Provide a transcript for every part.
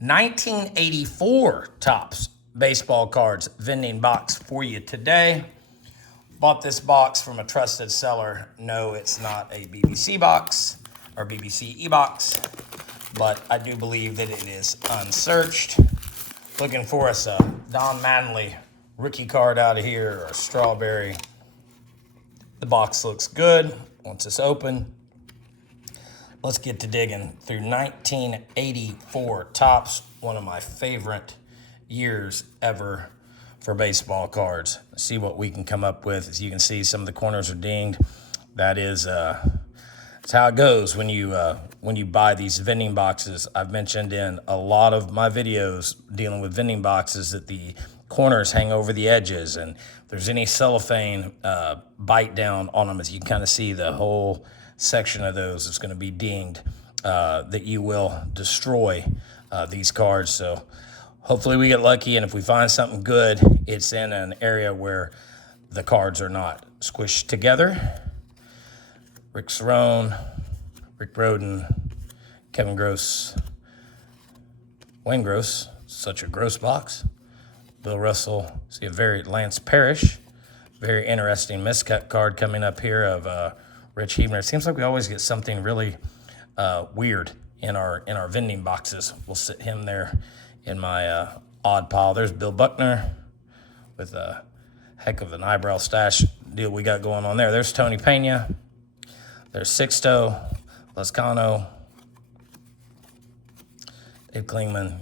1984 Topps baseball cards vending box for you today. Bought this box from a trusted seller. No, it's not a BBC box or BBC e-box, but I do believe that it is unsearched. Looking for us a Don Mattingly rookie card out of here, or a strawberry. The box looks good. Once it's open, let's get to digging through 1984 Topps, one of my favorite years ever for baseball cards. Let's see what we can come up with. As you can see, some of the corners are dinged. That is that's how it goes when you buy these vending boxes. I've mentioned in a lot of my videos dealing with vending boxes that the corners hang over the edges, and if there's any cellophane bite down on them, as you can kind of see, the whole section of those is going to be dinged, that you will destroy these cards. So hopefully we get lucky, and if we find something good, it's in an area where the cards are not squished together. Rick Cerrone, Rick Roden, Kevin Gross, Wayne Gross, such a gross box. Bill Russell, see a very Lance Parrish, very interesting miscut card coming up here of Rich Hebner. It seems like we always get something really weird in our vending boxes. We'll sit him there in my odd pile. There's Bill Buckner with a heck of an eyebrow stash deal we got going on there. There's Tony Pena. There's Sixto, Lascano, Dave Klingman,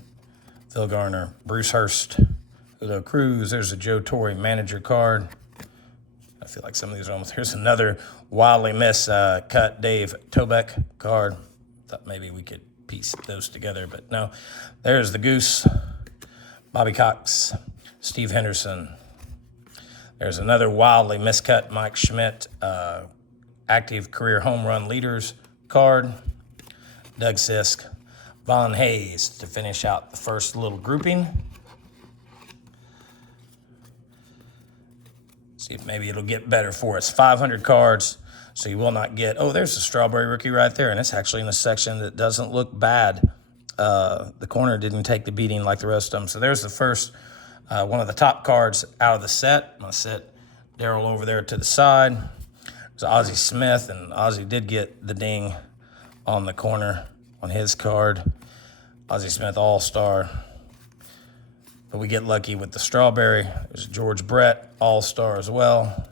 Phil Garner, Bruce Hurst, Udo Cruz. There's a Joe Torre manager card. I feel like some of these are almost. Here's another wildly cut Dave Tobeck card. Thought maybe we could piece those together, but no. There's the Goose, Bobby Cox, Steve Henderson. There's another wildly miscut Mike Schmidt, active career home run leaders card. Doug Sisk, Von Hayes to finish out the first little grouping. See if maybe it'll get better for us. 500 cards, so you will not get, oh, there's a strawberry rookie right there, and it's actually in a section that doesn't look bad. The corner didn't take the beating like the rest of them. So there's the first, one of the top cards out of the set. I'm going to set Daryl over there to the side. There's Ozzie Smith, and Ozzie did get the ding on the corner on his card. Ozzie Smith All-Star. But we get lucky with the strawberry. There's George Brett, All-Star as well.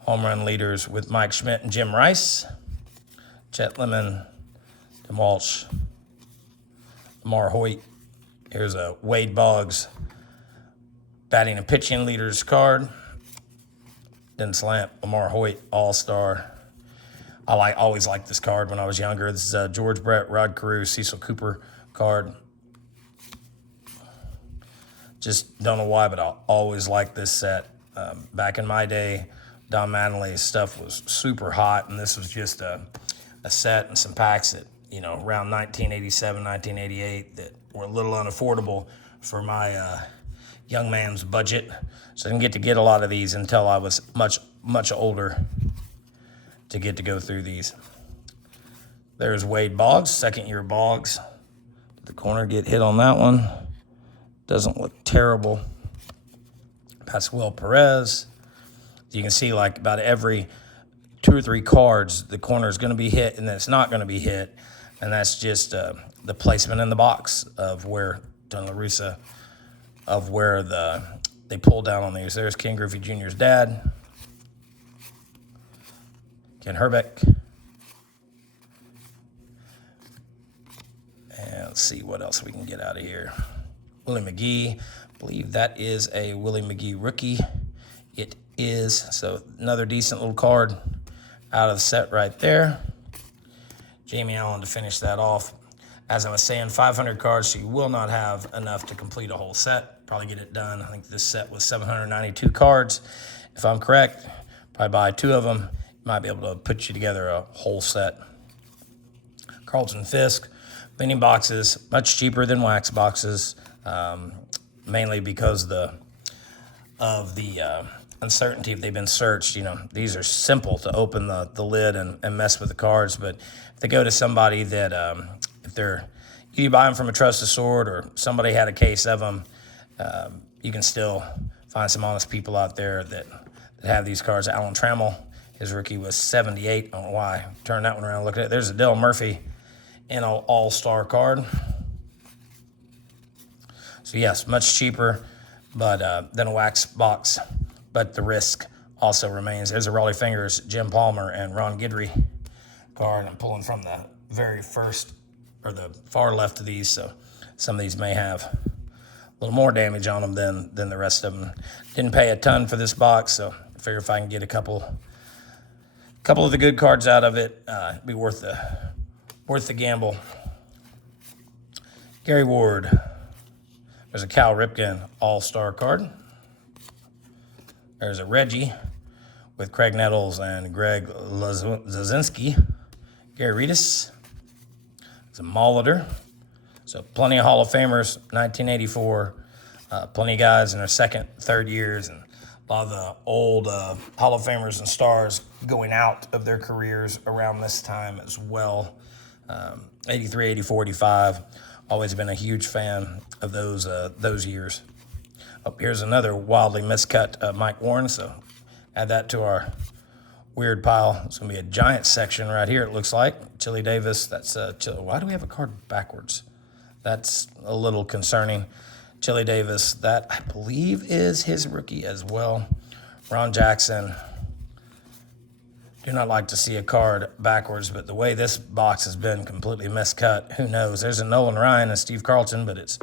Home run leaders with Mike Schmidt and Jim Rice. Chet Lemon, Tim Walsh, Lamar Hoyt. Here's a Wade Boggs batting and pitching leaders card. Dennis Lamp, Lamar Hoyt, All-Star. I always liked this card when I was younger. This is George Brett, Rod Carew, Cecil Cooper card. Just don't know why, but I always liked this set. Back in my day, Don Mattingly's stuff was super hot, and this was just a set and some packs that, around 1987, 1988 that were a little unaffordable for my young man's budget. So I didn't get a lot of these until I was much older to get to go through these. There's Wade Boggs, second-year Boggs. Did the corner get hit on that one? Doesn't look terrible. Pascual Perez. You can see like about every 2 or 3 cards, the corner is going to be hit and then it's not going to be hit. And that's just the placement in the box of where Don La Russa, of where they pull down on these. There's Ken Griffey Jr.'s dad. Ken Herbeck. And let's see what else we can get out of here. Willie McGee. I believe that is a Willie McGee rookie. It is. So another decent little card out of the set right there. Jamie Allen to finish that off. As I was saying, 500 cards, so you will not have enough to complete a whole set. Probably get it done. I think this set was 792 cards. If I'm correct, probably buy 2 of them. You might be able to put you together a whole set. Carlton Fisk. Vending boxes, much cheaper than wax boxes, mainly because of the uncertainty if they've been searched. These are simple to open the lid and mess with the cards, but if they go to somebody that if they're You buy them from a trusted source or somebody had a case of them. You can still find some honest people out there that have these cards. Alan Trammell, his rookie was 78. I don't know why. Turn that one around. Look at it. There's a Dylan Murphy in an all-star card. So yes, much cheaper, but than a wax box. But the risk also remains. There's a Raleigh Fingers, Jim Palmer, and Ron Guidry card. I'm pulling from the very first or the far left of these, so some of these may have a little more damage on them than the rest of them. Didn't pay a ton for this box, so I figure if I can get a couple of the good cards out of it, it'd be worth the gamble. Gary Ward. There's a Cal Ripken all-star card. There's a Reggie with Craig Nettles and Greg Zazinski. Gary Redis. There's a Molitor. So plenty of Hall of Famers, 1984. Plenty of guys in their second, third years, and a lot of the old Hall of Famers and stars going out of their careers around this time as well. 83, 84, 85. Always been a huge fan of those years. Oh, here's another wildly miscut Mike Warren, so add that to our weird pile. It's going to be a giant section right here, it looks like. Chili Davis, that's why do we have a card backwards? That's a little concerning. Chili Davis, that I believe is his rookie as well. Ron Jackson. Do not like to see a card backwards, but the way this box has been completely miscut, who knows? There's a Nolan Ryan and Steve Carlton, but it's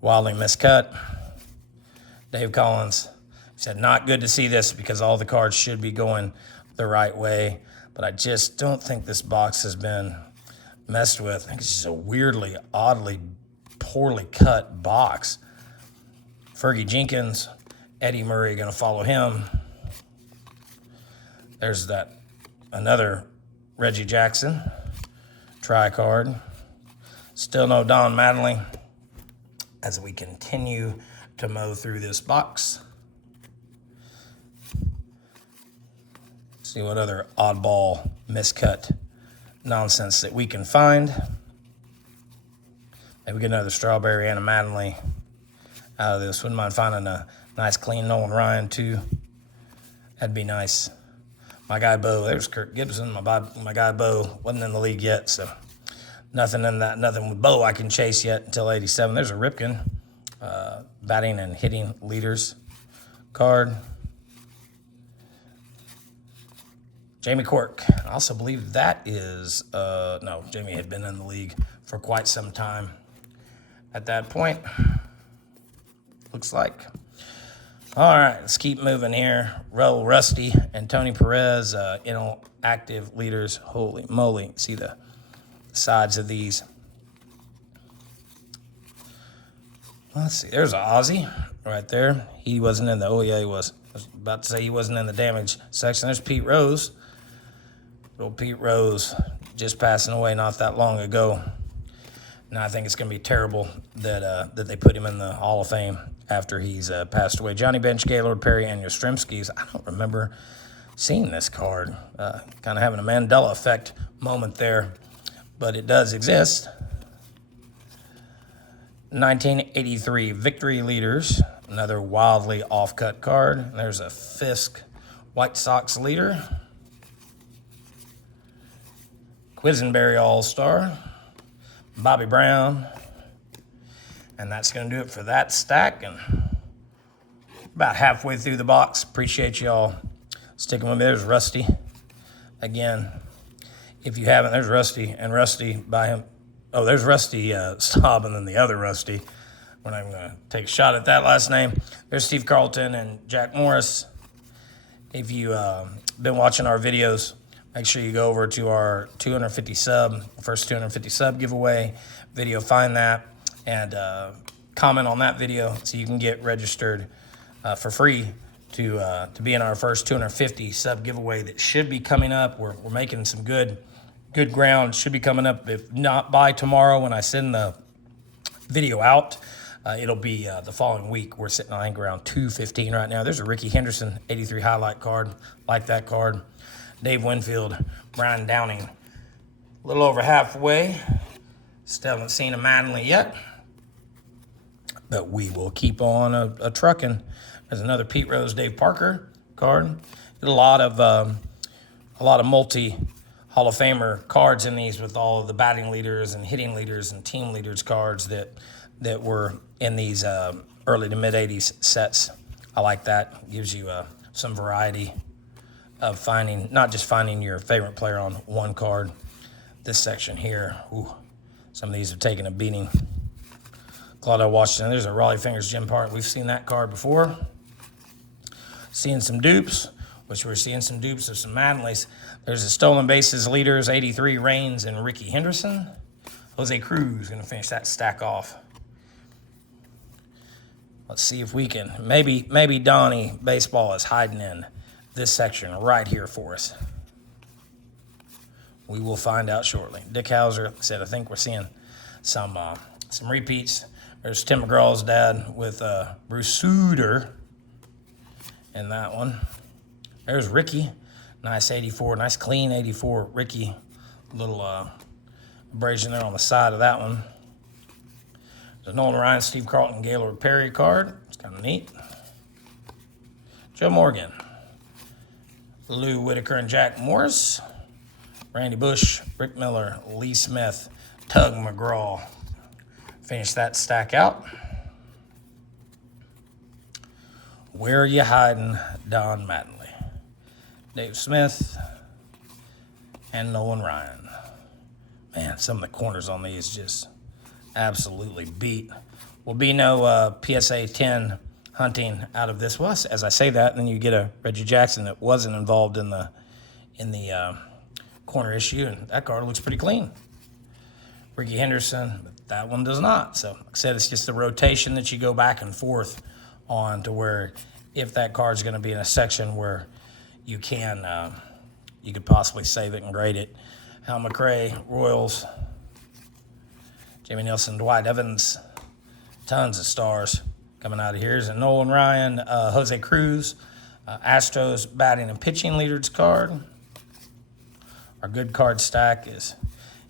wildly miscut. Dave Collins said, not good to see this because all the cards should be going the right way, but I just don't think this box has been messed with. I think it's just a weirdly, oddly, poorly cut box. Fergie Jenkins, Eddie Murray going to follow him. There's another Reggie Jackson tri-card. Still no Don Mattingly as we continue to mow through this box. See what other oddball miscut nonsense that we can find. Maybe get another Strawberry and a Mattingly out of this. Wouldn't mind finding a nice clean Nolan Ryan too. That'd be nice. My guy Bo, there's Kirk Gibson. My guy Bo wasn't in the league yet, so nothing with Bo I can chase yet until 87. There's a Ripken, batting and hitting leaders card. Jamie Quirk. I also believe that is, no, Jamie had been in the league for quite some time at that point. Looks like. All right, let's keep moving here. Raul Rusty and Tony Perez, active leaders. Holy moly. See the sides of these. Let's see. There's an Ozzy right there. He wasn't in the, oh yeah, he was. I was about to say he wasn't in the damage section. There's Pete Rose. Old Pete Rose just passing away not that long ago. And I think it's going to be terrible that they put him in the Hall of Fame after he's passed away. Johnny Bench, Gaylord Perry, and Yastrzemski's. I don't remember seeing this card. Kind of having a Mandela effect moment there, but it does exist. 1983 Victory Leaders, another wildly off-cut card. There's a Fisk White Sox leader. Quisenberry All-Star. Bobby Brown. And that's going to do it for that stack. And about halfway through the box. Appreciate y'all sticking with me. There's Rusty. Again, if you haven't, there's Rusty. And Rusty by him. Oh, there's Rusty Staub and then the other Rusty. We're not even going to take a shot at that last name. There's Steve Carlton and Jack Morris. If you've been watching our videos, make sure you go over to our 250 sub, first 250 sub giveaway video. Find that and comment on that video so you can get registered for free to be in our first 250 sub giveaway that should be coming up. We're making some good ground. Should be coming up, if not by tomorrow when I send the video out. It'll be the following week. We're sitting, I think, around 215 right now. There's a Ricky Henderson 83 highlight card. Like that card. Dave Winfield, Brian Downing. A little over halfway Still haven't seen a Mattingly yet, but we will keep on a trucking. There's another Pete Rose, Dave Parker card. A lot of multi Hall of Famer cards in these with all of the batting leaders and hitting leaders and team leaders cards that were in these early to mid 80s sets. I like that. Gives you some variety of finding, not just finding your favorite player on one card. This section here, ooh, some of these have taken a beating. Claudel Washington, there's a Raleigh Fingers Jim Park. We've seen that card before. Seeing some dupes, which we're seeing some dupes of some Mattingly's. There's a stolen bases leaders, 83 Reigns and Ricky Henderson. Jose Cruz going to finish that stack off. Let's see if we can, maybe Donnie Baseball is hiding in this section right here for us. We will find out shortly. Dick Hauser said, I think we're seeing some repeats. There's Tim McGraw's dad with Bruce Suter in that one. There's Ricky. Nice 84, nice clean 84 Ricky. Little abrasion there on the side of that one. There's Nolan Ryan, Steve Carlton, Gaylord Perry card. It's kind of neat. Joe Morgan. Lou Whitaker and Jack Morris. Randy Bush, Rick Miller, Lee Smith, Tug McGraw. Finish that stack out. Where are you hiding, Don Mattingly? Dave Smith and Nolan Ryan. Man, some of the corners on these just absolutely beat. Will be no PSA 10 hunting out of this. Well, as I say that, then you get a Reggie Jackson that wasn't involved in the corner issue, and that card looks pretty clean. Ricky Henderson, but that one does not. So, like I said, it's just the rotation that you go back and forth on to where if that card's going to be in a section where you can, you could possibly save it and grade it. Hal McRae, Royals, Jamie Nelson, Dwight Evans, tons of stars coming out of here. And Nolan Ryan, Jose Cruz, Astros batting and pitching leaders card. Our good card stack is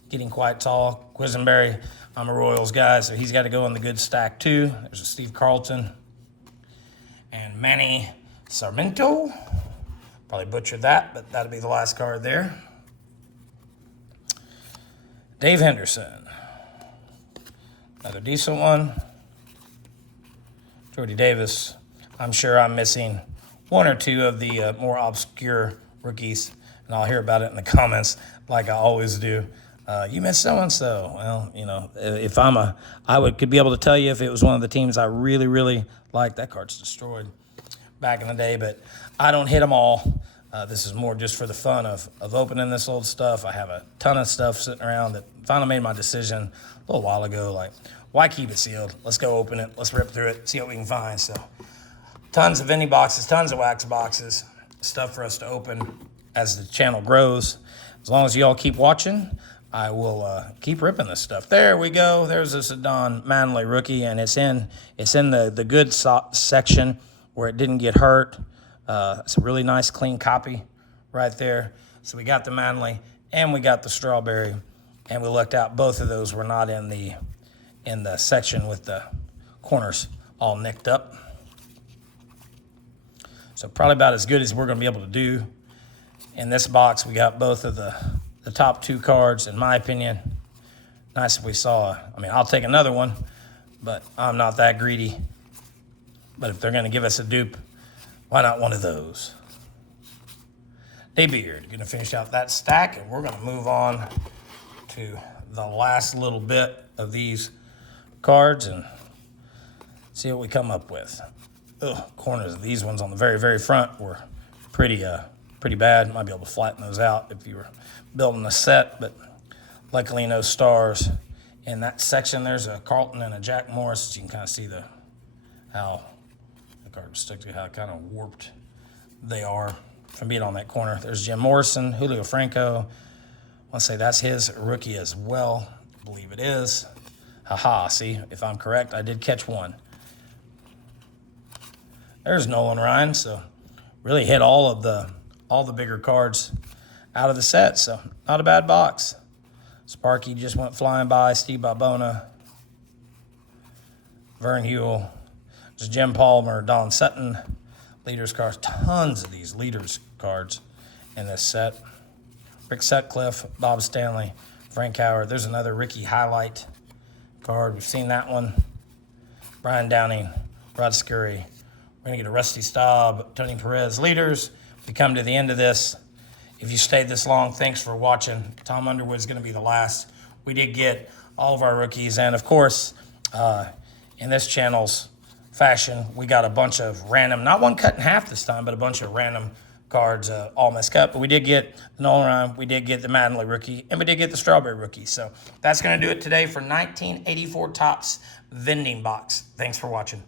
getting quite tall. Quisenberry, I'm a Royals guy, so he's got to go in the good stack too. There's a Steve Carlton and Manny Sarmiento. Probably butchered that, but that'll be the last card there. Dave Henderson. Another decent one. Jordy Davis. I'm sure I'm missing one or two of the more obscure rookies, and I'll hear about it in the comments like I always do. You missed so-and-so. Well, you know, if could be able to tell you if it was one of the teams I really, really like. That card's destroyed back in the day, but I don't hit them all. This is more just for the fun of opening this old stuff. I have a ton of stuff sitting around that finally made my decision a little while ago, like, why keep it sealed? Let's go open it. Let's rip through it, see what we can find. So tons of vending boxes, tons of wax boxes, stuff for us to open as the channel grows. As long as you all keep watching, I will keep ripping this stuff. There we go. There's this Don Mattingly rookie, and it's in the good section where it didn't get hurt. It's a really nice, clean copy right there. So we got the Mattingly and we got the Strawberry, and we lucked out. Both of those were not in the section with the corners all nicked up. So probably about as good as we're going to be able to do in this box. We got both of the top two cards, in my opinion. Nice if we saw, I'll take another one, but I'm not that greedy. But if they're going to give us a dupe, why not one of those? Dave Beard, going to finish out that stack, and we're going to move on to the last little bit of these cards and see what we come up with. Corners of these ones on the very, very front were pretty bad. Might be able to flatten those out if you were building a set, but luckily no stars in that section. There's a Carlton and a Jack Morris. You can kind of see how the card stuck to how kind of warped they are from being on that corner. There's Jim Morrison, Julio Franco. I want to say that's his rookie as well. I believe it is. Haha, see, if I'm correct, I did catch one. There's Nolan Ryan, so really hit all the bigger cards out of the set, so not a bad box. Sparky just went flying by. Steve Bobona. Vern Hewell. There's Jim Palmer, Don Sutton. Leaders cards. Tons of these leaders cards in this set. Rick Sutcliffe, Bob Stanley, Frank Howard. There's another Ricky highlight card. We've seen that one. Brian Downing, Rod Scurry. We're going to get a Rusty Staub, Tony Perez. Leaders, we come to the end of this. If you stayed this long, thanks for watching. Tom Underwood's going to be the last. We did get all of our rookies. And, of course, in this channel's fashion, we got a bunch of random, not one cut in half this time, but a bunch of random cards all messed up. But we did get the Nolan Ryan, we did get the Mattingly rookie, and we did get the Strawberry rookie. So that's going to do it today for 1984 Topps Vending Box. Thanks for watching.